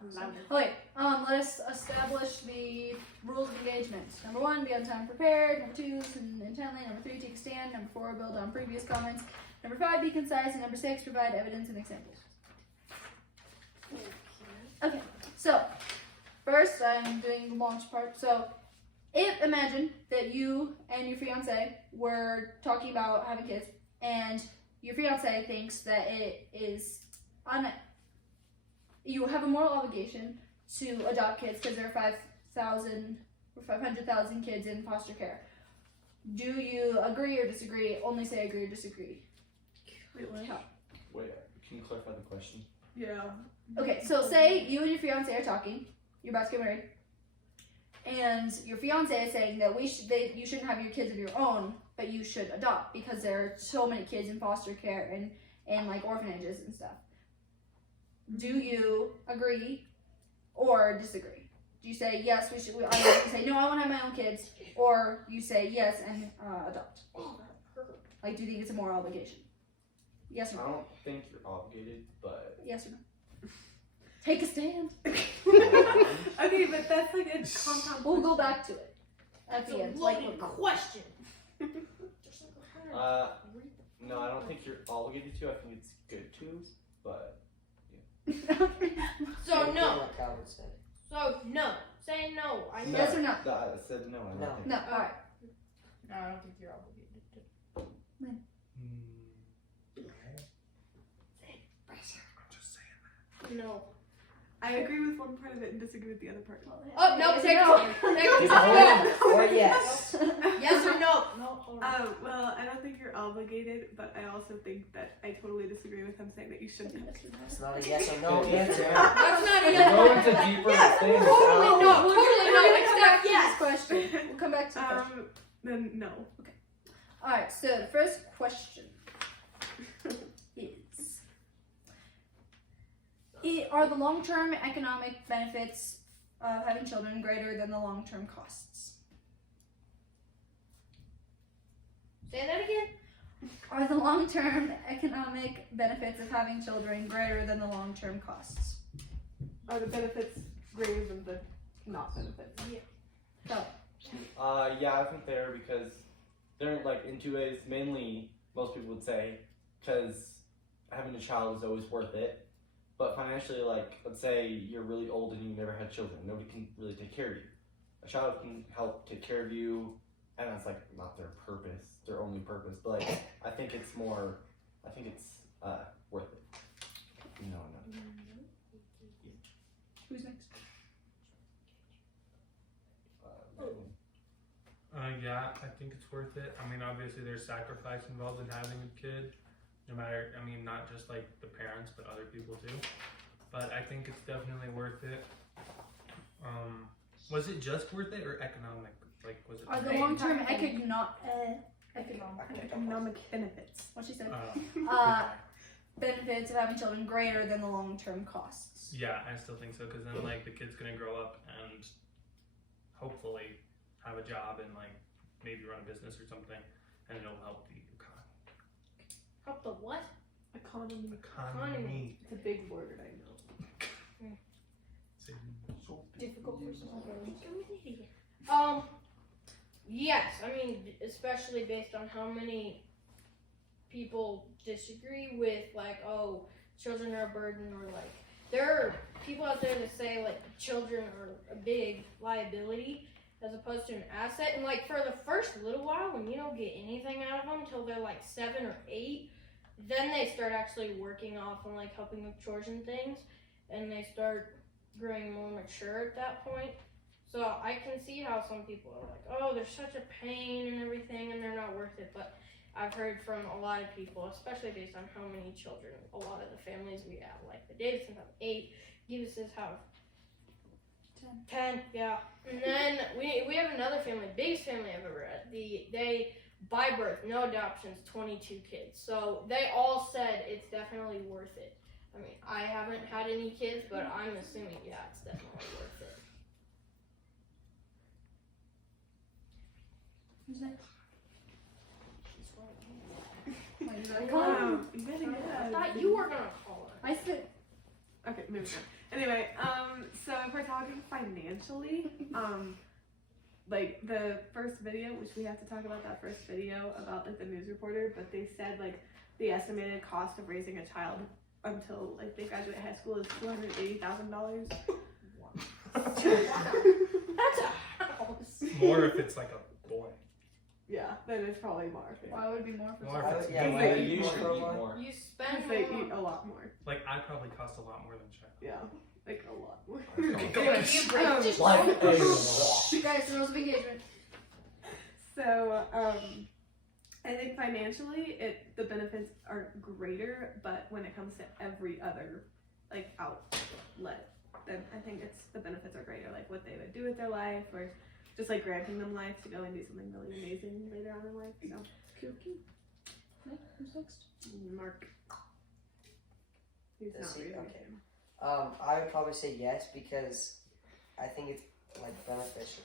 Okay, let us establish the rules of engagement. Number 1, be on time prepared. Number 2, listen intently. Number 3, take a stand. Number 4, build on previous comments. Number 5, be concise. And number 6, provide evidence and examples. Okay, so first I'm doing the launch part. So imagine that you and your fiance were talking about having kids, and your fiance thinks that it is you have a moral obligation to adopt kids because there are 500,000 kids in foster care. Do you agree or disagree? Only say agree or disagree. Wait, can you clarify the question? Yeah. Okay, so say you and your fiance are talking. You're about to get married, and your fiance is saying that you shouldn't have your kids of your own, but you should adopt because there are so many kids in foster care and like orphanages and stuff. Do you agree or disagree? Do you say yes, we should? I say no, I want to have my own kids, or you say yes and adopt? Like, do you think it's a moral obligation? Yes or no? I don't think you're obligated, but Yes or no? Take a stand. Okay, but that's like a compound. We'll go back to it at the end. Loaded question. no, I don't think you're obligated to. I think it's good to, but So no. Like Calvin said. So no. Say no. I no. Yes or no? I said no. I don't No. think. No. All right. No, I don't think you're obligated to. No. I agree with one part of it and disagree with the other part. Oh no. Yes or Take no? Or yes. Yes or no? No. Hold on. Well, I don't think you're obligated, but I also think that I totally disagree with him saying that you shouldn't have kids. It's not a yes or no answer. That's not Go even. into deeper Yes, things. totally no. We'll Totally no. come back Except to yes. this question. We'll come back to the question. Then no. All right. So the first question is: are the long-term economic benefits of having children greater than the long-term costs? Say that again. Are the long-term economic benefits of having children greater than the long-term costs? Are the benefits greater than the not benefits? Go. Yeah, I think they are because they're like in two ways. Mainly, most people would say because having a child is always worth it. But financially, like, let's say you're really old and you never had children. Nobody can really take care of you. A child can help take care of you, and that's, like, not their purpose, their only purpose. But, like, I think it's worth it. No. Who's next? Yeah, I think it's worth it. I mean, obviously there's sacrifice involved in having a kid. No matter, I mean, not just like the parents, but other people too. But I think it's definitely worth it. Was it just worth it or economic? Like, was it? Are the long-term economic benefits. what she said? Okay. Benefits of having children greater than the long-term costs? Yeah, I still think so because then like the kid's gonna grow up and hopefully have a job and like maybe run a business or something, and it'll help the Help the what? Economy. economy. It's a big word, I know. Difficult for some Yes, I mean, especially based on how many people disagree with, like, oh, children are a burden, or like, there are people out there that say, like, children are a big liability as opposed to an asset. And, like, for the first little while, when you don't get anything out of them until they're, like, 7 or 8, then they start actually working off and, like, helping with chores and things, and they start growing more mature at that point. So I can see how some people are like, oh, they're such a pain and everything, and they're not worth it. But I've heard from a lot of people, especially based on how many children a lot of the families we have, like the Davidsons have 8, Gibuses have 10, yeah. And then we have another family, biggest family I've ever had. They by birth, no adoptions, 22 kids. So they all said it's definitely worth it. I mean, I haven't had any kids, but I'm assuming, yeah, it's definitely worth it. Who's next? Wow, you better I get thought you were gonna call her. I said Okay, maybe not. Anyway, so if we're talking financially, like the first video, which we have to talk about that first video about like the news reporter, but they said like the estimated cost of raising a child until like they graduate high school is $280,000. That's a house. More if it's like a boy. Yeah, then it's probably more. Why would it be more for More some? if it's Yeah, me. why Yeah, do you you should want eat more? more. You spend Because they more. eat a lot more. Like I probably cost a lot more than Chuck. Yeah, like a lot more. If you break just Like one- a Guys, rules of engagement. So, I think financially, the benefits are greater, but when it comes to every other, like, outlet, then I think the benefits are greater, like what they would do with their life, or just, like, granting them life to go and do something really amazing later on in life, so. Who's next? Mark. He's Let's not see, raising okay. him. I would probably say yes because I think it's like beneficial.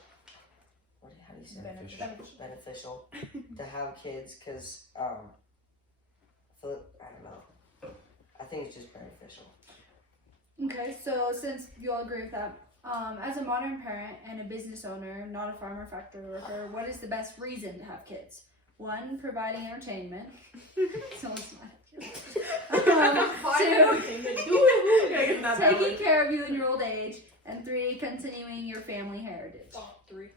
How do you say it? Beneficial to have kids because I don't know. I think it's just beneficial. Okay, so since you all agree with that, as a modern parent and a business owner, not a farmer, factory worker, what is the best reason to have kids? 1, providing entertainment. So it's not. Two, taking care of you in your old age, and 3, continuing your family heritage. Oh, 3.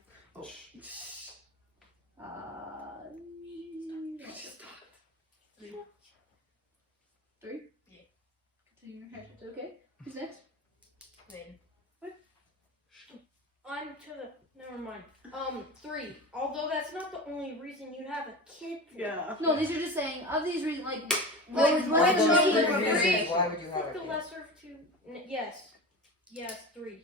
Three? Yeah. Continuing your heritage. Okay. Who's next? Then. What? On to the. Never mind. 3. Although that's not the only reason you'd have a kid. Yeah. No, these are just saying of these reasons. Like, Like, we're why just would saying you that have we're a three. kid? Why would you have Pick a the kid? lesser of 2. Yes. Yes, 3.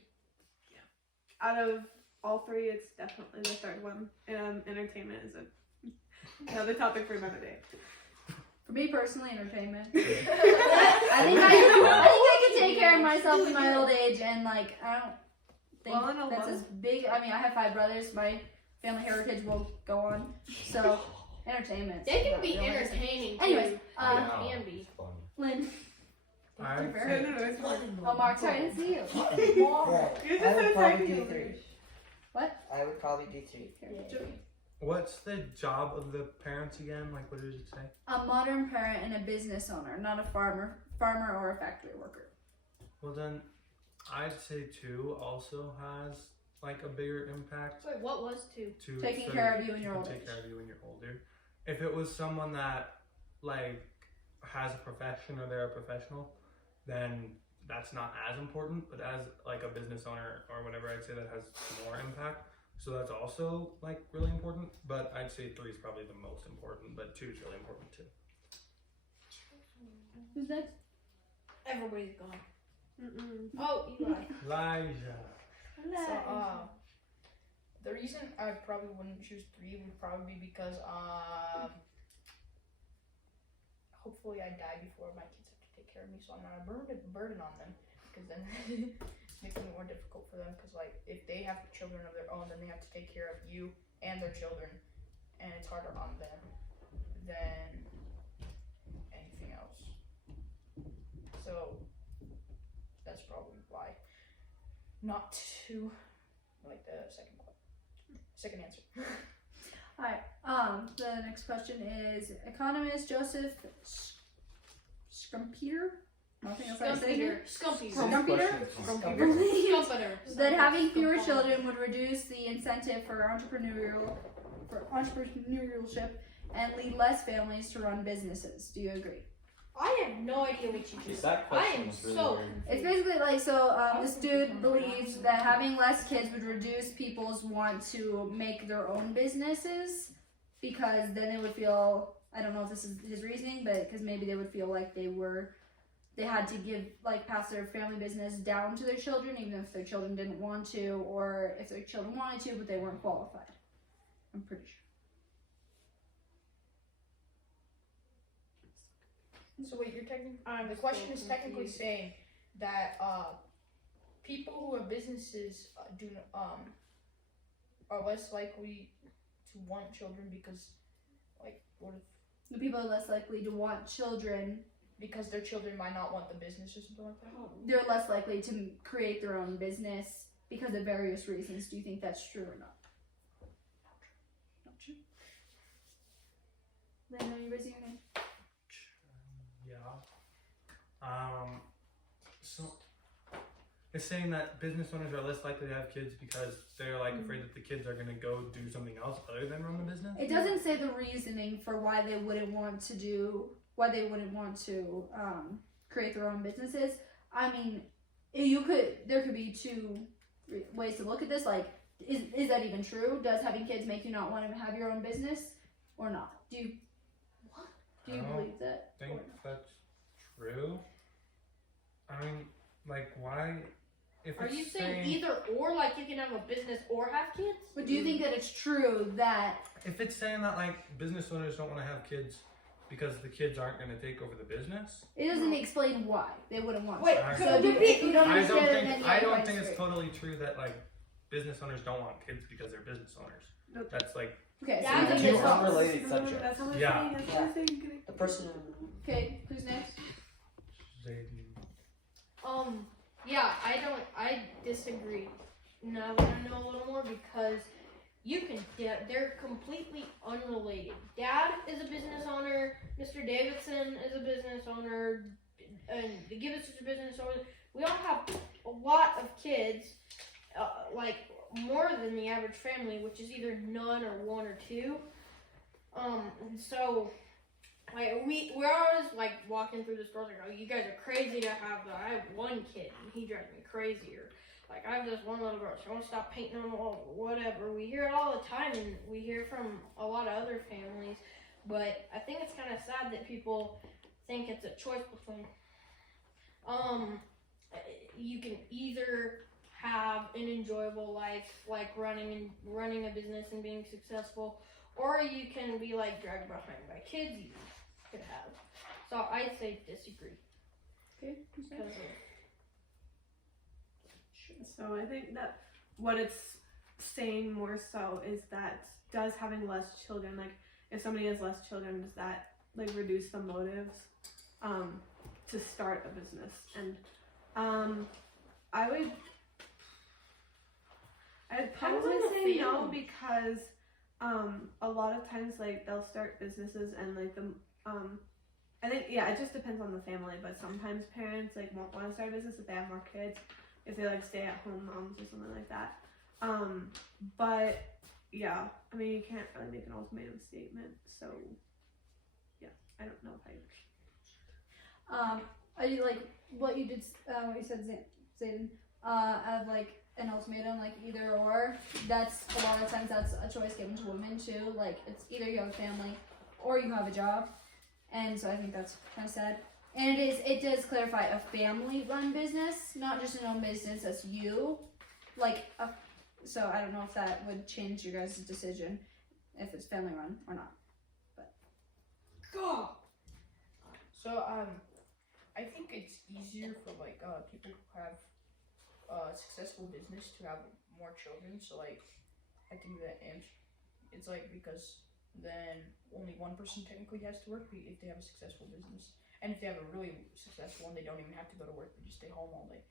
Out of all 3, it's definitely the third one. Entertainment is another topic for another day. For me personally, entertainment. I think I can take care of myself in my old age, and like I don't think Well, in a that's lot- as big. I mean, I have 5 brothers. My family heritage will go on. So, entertainment. They can be entertaining. Too. Anyways, They can be. Lynn. I No, it's fine. Oh, Mark, sorry, I didn't see you. Yeah, You're just I would so probably tiny. do 3. What? I would probably do 3. What's the job of the parents again? Like, what did it say? A modern parent and a business owner, not a farmer or a factory worker. Well, then, I'd say 2 also has like a bigger impact. Wait, what was 2? To Taking so care of you in your old take age. care of you when you're older. If it was someone that like has a profession or they're a professional, then that's not as important. But as like a business owner or whatever, I'd say that has more impact. So that's also like really important. But I'd say 3 is probably the most important, but 2 is really important too. Who's next? Everybody's gone. Mm-mm. Oh, Eli. Elijah. So, the reason I probably wouldn't choose 3 would probably be because, hopefully I die before my kids have to take care of me, so I'm not a burden on them, because then it makes it more difficult for them, because, like, if they have children of their own, then they have to take care of you and their children, and it's harder on them than anything else. So, that's probably why. Not to like the second answer. Alright, the next question is economist Joseph Schumpeter? Nothing else I say here. Scumpeter. Believes that having fewer children would reduce the incentive for entrepreneurship and lead less families to run businesses. Do you agree? I have no idea what you just said. That I question am was really so weird. It's basically like, so this dude believes that having less kids would reduce people's want to make their own businesses, because then they would feel, I don't know if this is his reasoning, but because maybe they would feel like they had to give, like, pass their family business down to their children, even if their children didn't want to, or if their children wanted to, but they weren't qualified. I'm pretty sure. So wait, you're technically I'm the question so is technically confused. saying that people who have businesses are less likely to want children because, like, what if The people are less likely to want children because their children might not want the business or something like that? They're less likely to create their own business because of various reasons. Do you think that's true or not? Not true. Lana, you raising your hand? Yeah. So it's saying that business owners are less likely to have kids because they're like afraid that the kids are gonna go do something else other than run the business. It doesn't say the reasoning for why they wouldn't want to create their own businesses. I mean, there could be two ways to look at this. Like, is that even true? Does having kids make you not want to have your own business or not? Do you believe that? I think that's true. I mean, like, why? If Are it's you saying either or, like you can have a business or have kids? But do you think that it's true that If it's saying that like business owners don't want to have kids because the kids aren't going to take over the business, it doesn't explain why they wouldn't want Wait, to? could So if you don't I understand don't it, think then you I gotta don't find think it's straight. totally true that like business owners don't want kids because they're business owners. Nope. That's like Okay, so Yeah, you think Two it's false. unrelated That's subjects. what I'm Yeah. saying. That's what I'm saying. The person. Okay, who's next? Yeah, I disagree. Now that I know a little more, because they're completely unrelated. Dad is a business owner, Mr. Davidson is a business owner, and the Gibbons is a business owner. We all have a lot of kids, like more than the average family, which is either none or one or two. And so like we're always like walking through the stores like, oh, you guys are crazy to have that. I have one kid and he drives me crazy, or like I have this one little girl, she won't stop painting on the wall, or whatever. We hear it all the time, and we hear from a lot of other families. But I think it's kind of sad that people think it's a choice between you can either have an enjoyable life like running a business and being successful, or you can be like dragged behind by kids you could have. So I'd say disagree. Okay, who's next? Because of So I think that what it's saying more so is that does having less children, like if somebody has less children, does that like reduce the motives to start a business? And I'd probably say no, because a lot of times like they'll start businesses and like the I think it just depends on the family, but sometimes parents like won't want to start a business if they have more kids, if they like stay at home moms or something like that. But yeah, I mean you can't really make an ultimatum statement, so yeah, I don't know if I like what you did, what you said, Zayden, of like an ultimatum, like either or. That's a lot of times that's a choice given to women too. Like it's either you have a family or you have a job, and so I think that's kind of sad. And it does clarify a family-run business, not just an own business that's you. So I don't know if that would change your guys' decision if it's family-run or not. God. So I think it's easier for like people who have successful business to have more children. So like I think that it's like because then only one person technically has to work if they have a successful business. And if they have a really successful one, they don't even have to go to work. They just stay home all day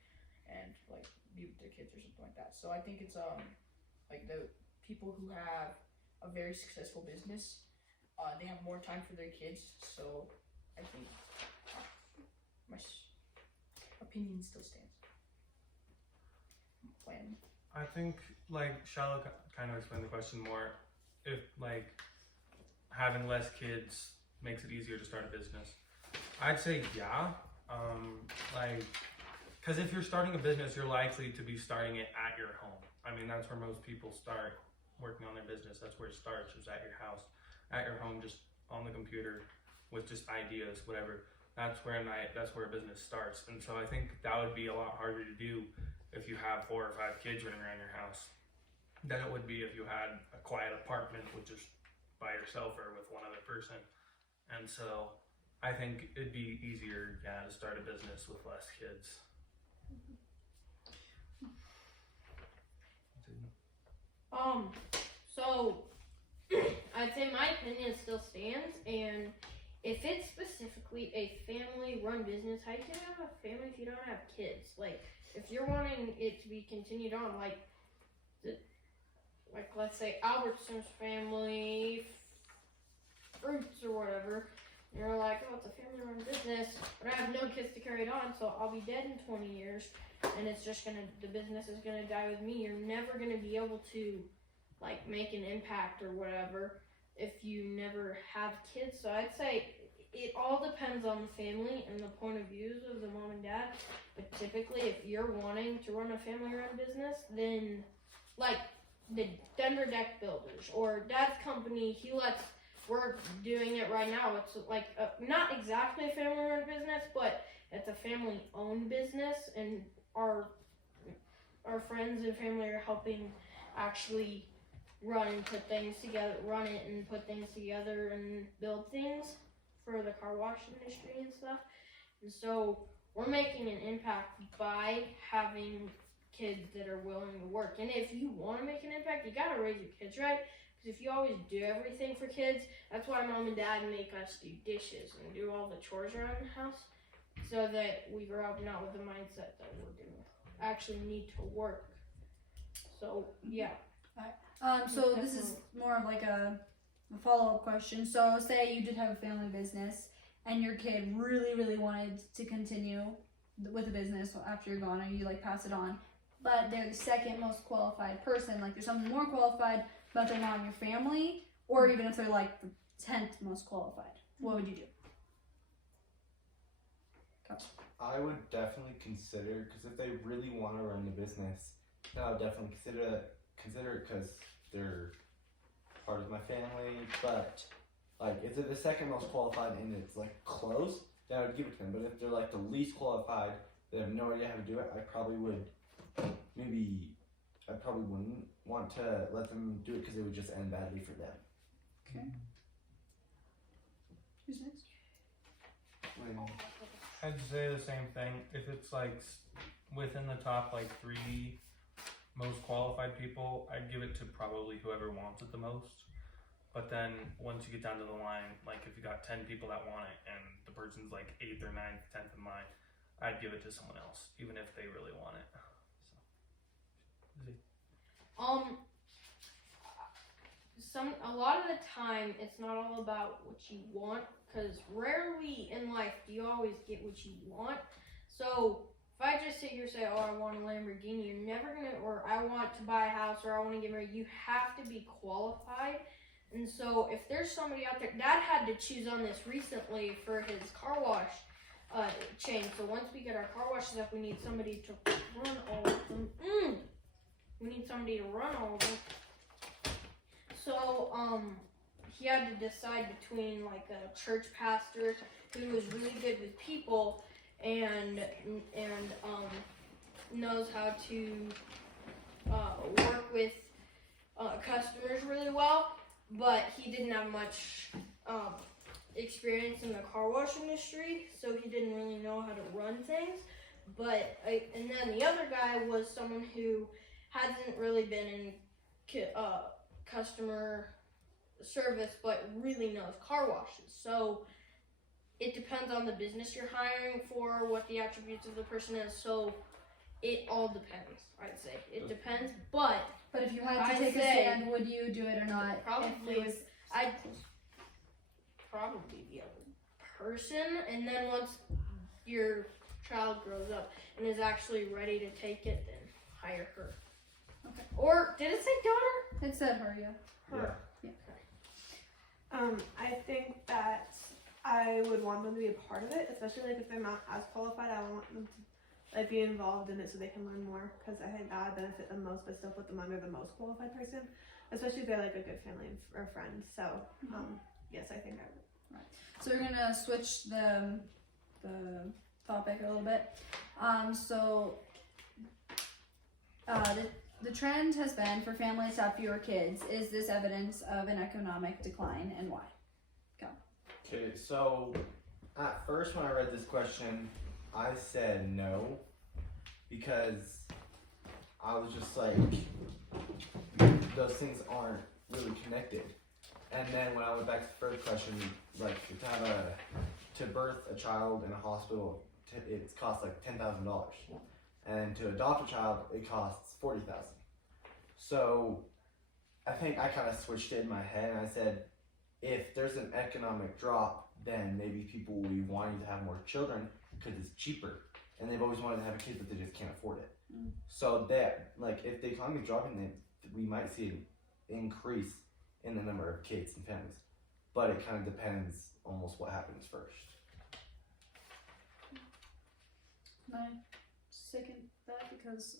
and like be with their kids or something like that. So I think it's like the people who have a very successful business, they have more time for their kids. So I think my opinion still stands. Plan. I think like Shallow kind of explained the question more. If like having less kids makes it easier to start a business, I'd say yeah. Because if you're starting a business, you're likely to be starting it at your home. I mean, that's where most people start working on their business. That's where it starts, is at your house, at your home, just on the computer with just ideas, whatever. That's where a business starts. And so I think that would be a lot harder to do if you have 4 or 5 kids running around your house than it would be if you had a quiet apartment with just by yourself or with one other person. And so I think it'd be easier, to start a business with less kids. So I'd say my opinion still stands, and if it's specifically a family-run business, how you can have a family if you don't have kids? Like, if you're wanting it to be continued on, like let's say Albertson's family fruits or whatever, and you're like, oh, it's a family-run business, but I have no kids to carry it on, so I'll be dead in 20 years, and the business is gonna die with me. You're never gonna be able to, like, make an impact or whatever if you never have kids. So I'd say it all depends on the family and the point of views of the mom and dad. But typically, if you're wanting to run a family-run business, then like the Denver Deck Builders or Dad's company, we're doing it right now. It's like not exactly a family-run business, but it's a family-owned business, and our friends and family are helping actually run it and put things together and build things for the car wash industry and stuff. And so we're making an impact by having kids that are willing to work. And if you want to make an impact, you gotta raise your kids right. Because if you always do everything for kids, that's why mom and dad make us do dishes and do all the chores around the house, so that we grow up not with the mindset that we're gonna actually need to work. So yeah. So this is more of like a follow-up question. So say you did have a family business and your kid really, really wanted to continue with the business after you're gone, and you like pass it on, but they're the second most qualified person, like there's someone more qualified, but they're not in your family, or even if they're like the 10th most qualified, what would you do? I would definitely consider, because if they really want to run the business, then I would definitely consider it because they're part of my family. But like, if they're the second most qualified and it's like close, then I would give it to them. But if they're like the least qualified, they have no idea how to do it, I probably wouldn't want to let them do it because it would just end badly for them. Okay. Who's next? I'd say the same thing. If it's like within the top like 3 most qualified people, I'd give it to probably whoever wants it the most. But then once you get down to the line, like if you got 10 people that want it and the person's like 8th or 9th, 10th in line, I'd give it to someone else, even if they really want it. A lot of the time, it's not all about what you want, because rarely in life do you always get what you want. So if I just sit here and say, oh, I want a Lamborghini, you're never gonna, or I want to buy a house, or I want to get married, you have to be qualified. And so if there's somebody out there, Dad had to choose on this recently for his car wash chain. So once we get our car washes up, we need somebody to run all of them. So he had to decide between like a church pastor who was really good with people and knows how to work with customers really well, but he didn't have much experience in the car wash industry, so he didn't really know how to run things. And then the other guy was someone who hasn't really been in customer service, but really knows car washes. So it depends on the business you're hiring for, what the attributes of the person is. So it all depends, I'd say. It depends, but if you had to take a stand, would you do it or not? Probably. I'd probably be a person, and then once your child grows up and is actually ready to take it, then hire her. Okay. Or did it say daughter? It said her, yeah. Her. Yeah. I think that I would want them to be a part of it, especially like if they're not as qualified. I want them to like be involved in it so they can learn more, because I think that would benefit them most, but still put them under the most qualified person, especially if they're like a good family or friend. So yes, I think I would. Right. So we're gonna switch the topic a little bit. The trend has been for families to have fewer kids. Is this evidence of an economic decline, and why? Go. Okay, so at first when I read this question, I said no, because I was just like, those things aren't really connected. And then when I went back to the first question, like to birth a child in a hospital, it costs like $10,000, and to adopt a child, it costs $40,000. So I think I kind of switched it in my head, and I said, if there's an economic drop, then maybe people will be wanting to have more children because it's cheaper, and they've always wanted to have a kid, but they just can't afford it. So that, like, if the economy is dropping, then we might see an increase in the number of kids and families, but it kind of depends almost what happens first. I second that because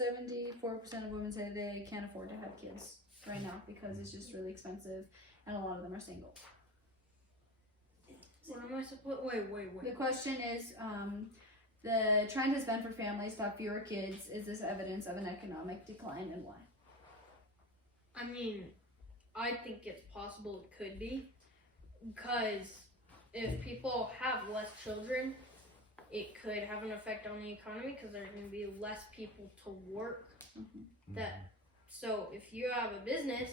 74% of women say they can't afford to have kids right now because it's just really expensive, and a lot of them are single. What am I supposed? Wait. The question is, the trend has been for families to have fewer kids. Is this evidence of an economic decline, and why? I mean, I think it's possible it could be, because if people have less children, it could have an effect on the economy because there's going to be less people to work. So if you have a business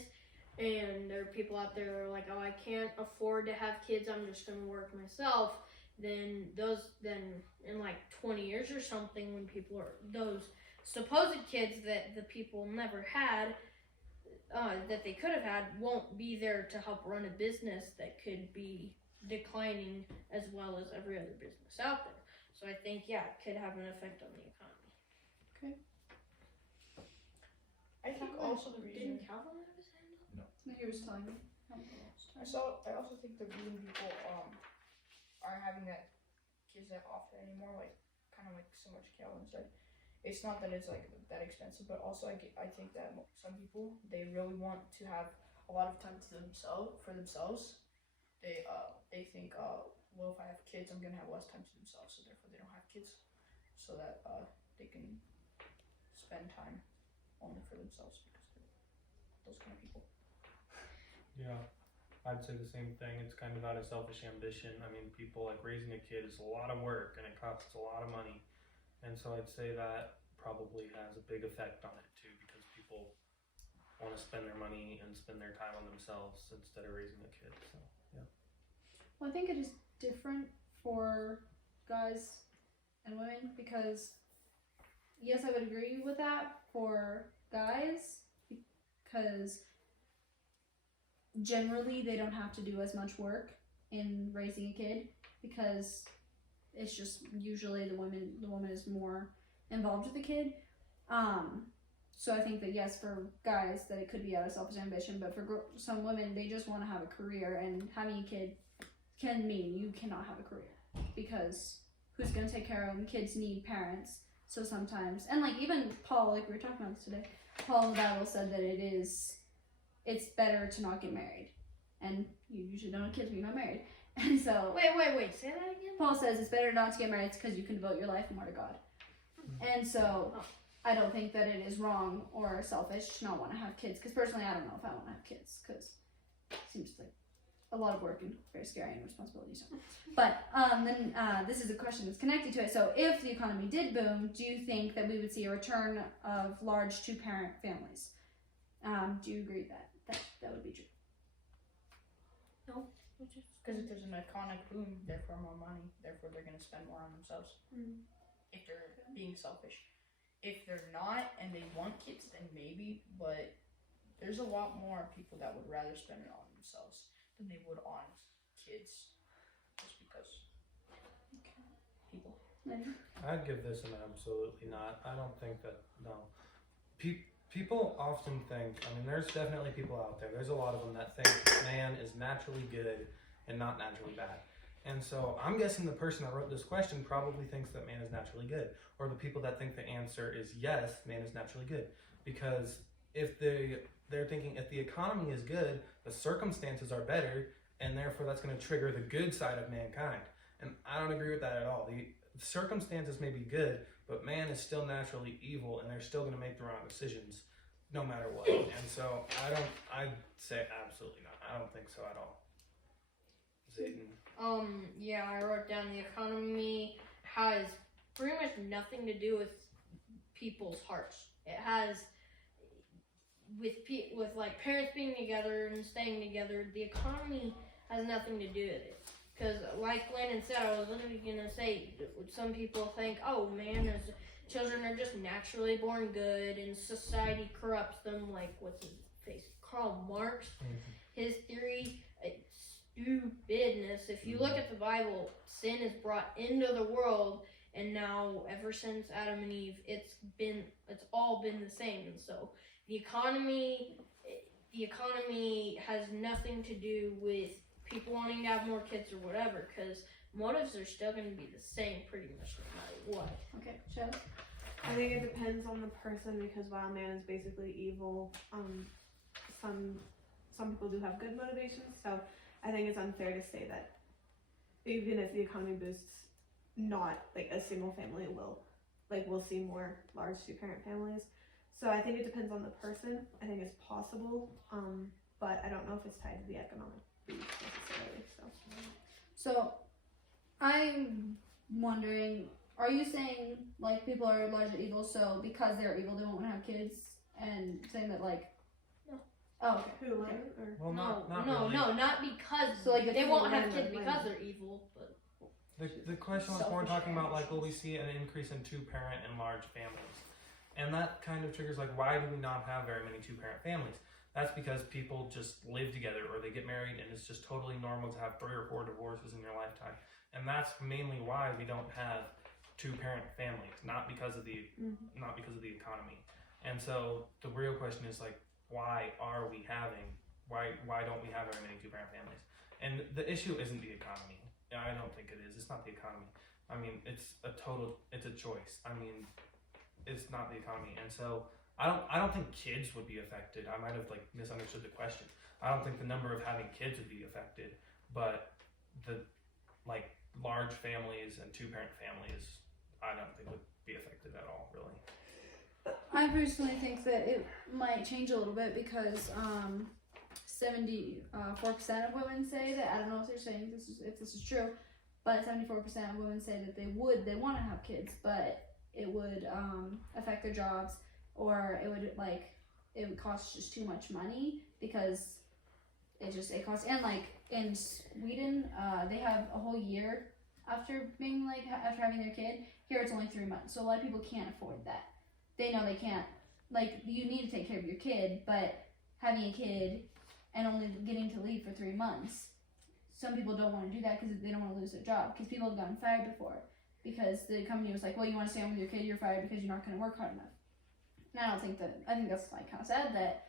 and there are people out there that are like, oh, I can't afford to have kids, I'm just going to work myself, then in like 20 years or something, when people are those supposed kids that the people never had, that they could have had, won't be there to help run a business that could be declining as well as every other business out there. So I think, yeah, it could have an effect on the economy. I think also the reason Didn't Calvin have his hand up? He was telling me. I also think the reason people are having that kids that often anymore, like kind of like so much Calvin said, it's not that it's like that expensive, but also I think that some people, they really want to have a lot of time to themselves. They think, well, if I have kids, I'm gonna have less time to themselves, so therefore they don't have kids, so that they can spend time only for themselves, because they're those kind of people. Yeah, I'd say the same thing. It's kind of out of selfish ambition. I mean, people, like, raising a kid is a lot of work and it costs a lot of money. And so I'd say that probably has a big effect on it too, because people want to spend their money and spend their time on themselves instead of raising a kid. So yeah. Well, I think it is different for guys and women because, yes, I would agree with that for guys because generally they don't have to do as much work in raising a kid because it's just usually the woman is more involved with the kid. So I think that yes, for guys that it could be out of selfish ambition, but for some women, they just want to have a career, and having a kid can mean you cannot have a career because who's going to take care of them? Kids need parents. So sometimes, and like even Paul, like we were talking about this today, Paul in the Bible said that it's better to not get married, and you usually don't have kids when you're not married. And so Wait, say that again? Paul says it's better not to get married because you can devote your life more to God. And so I don't think that it is wrong or selfish to not want to have kids, because personally I don't know if I want to have kids because it seems like a lot of work and very scary and responsibility. So. But then this is a question that's connected to it. So if the economy did boom, do you think that we would see a return of large two-parent families? Do you agree that would be true? No. Because if there's an economic boom, therefore more money, therefore they're going to spend more on themselves. If they're being selfish. If they're not and they want kids, then maybe, but there's a lot more people that would rather spend it on themselves than they would on kids, just because people. I'd give this an absolutely not. I don't think that, no. People often think, I mean, there's definitely people out there, there's a lot of them that think man is naturally good and not naturally bad. And so I'm guessing the person that wrote this question probably thinks that man is naturally good, or the people that think the answer is yes, man is naturally good. Because if they're thinking if the economy is good, the circumstances are better, and therefore that's going to trigger the good side of mankind. And I don't agree with that at all. The circumstances may be good, but man is still naturally evil, and they're still going to make the wrong decisions no matter what. And so I'd say absolutely not. I don't think so at all. Zayden. Yeah, I wrote down the economy has pretty much nothing to do with people's hearts. It has with like parents being together and staying together, the economy has nothing to do with it. Because like Landon said, I was literally gonna say, some people think, oh man, children are just naturally born good and society corrupts them. Like what's his face, Karl Marx, his theory. It's stupidness. If you look at the Bible, sin is brought into the world, and now ever since Adam and Eve, it's all been the same. And so the economy has nothing to do with people wanting to have more kids or whatever, because motives are still going to be the same pretty much no matter what. Okay, Shadow? I think it depends on the person, because while man is basically evil, some people do have good motivations. So I think it's unfair to say that even if the economy boosts, not like a single family we'll see more large 2-parent families. So I think it depends on the person. I think it's possible, but I don't know if it's tied to the economic boost necessarily. So, I'm wondering, are you saying like people are largely evil, so because they're evil they won't want to have kids, and saying that like No. Oh, okay. Who like or Well, not no, really. not because So, like, they won't have women, kids women. because they're evil, but The question was more talking about like, will we see an increase in 2-parent and large families? And that kind of triggers like, why do we not have very many 2-parent families? That's because people just live together or they get married, and it's just totally normal to have 3 or 4 divorces in your lifetime. And that's mainly why we don't have 2-parent families, not because of the economy. And so the real question is like, why don't we have very many 2-parent families? And the issue isn't the economy. I don't think it is. It's not the economy. I mean, it's a choice. I mean, it's not the economy. And so I don't think kids would be affected. I might have like misunderstood the question. I don't think the number of having kids would be affected, but the like large families and 2-parent families, I don't think would be affected at all, really. I personally think that it might change a little bit because 74% of women say that, I don't know if they're saying if this is true, but 74% of women say that they want to have kids, but it would affect their jobs, or it would cost just too much money because it costs. And like in Sweden, they have a whole year after having their kid. Here it's only 3 months, so a lot of people can't afford that. They know they can't, like, you need to take care of your kid, but having a kid and only getting to leave for 3 months, some people don't want to do that because they don't want to lose their job, because people have gotten fired before because the company was like, well, you want to stay home with your kid, you're fired because you're not going to work hard enough. And I think that's like kind of sad that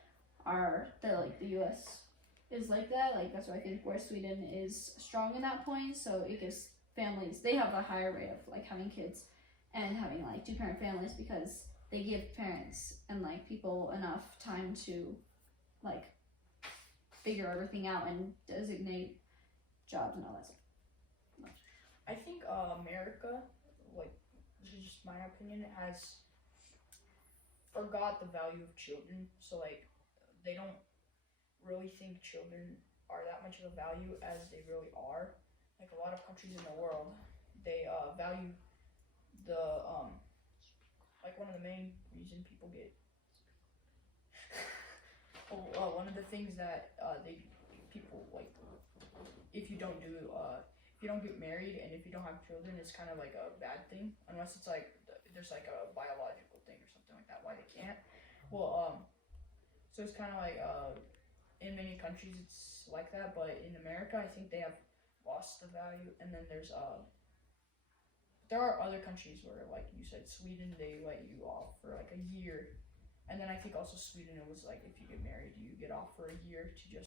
like the US is like that. Like, that's why I think where Sweden is strong in that point, so it gives families, they have a higher rate of like having kids and having like 2-parent families, because they give parents and like people enough time to like figure everything out and designate jobs and all that stuff. I think America, like, this is just my opinion, has forgot the value of children. So like, they don't really think children are that much of a value as they really are. Like a lot of countries in the world, they value the like one of the main reason people get one of the things that people like, if you don't get married and if you don't have children, it's kind of like a bad thing, unless it's like there's like a biological thing or something like that why they can't. Well, so it's kind of like in many countries it's like that, but in America I think they have lost the value. And then there are other countries where, like you said, Sweden, they let you off for like a year. And then I think also Sweden, it was like if you get married, you get off for a year to just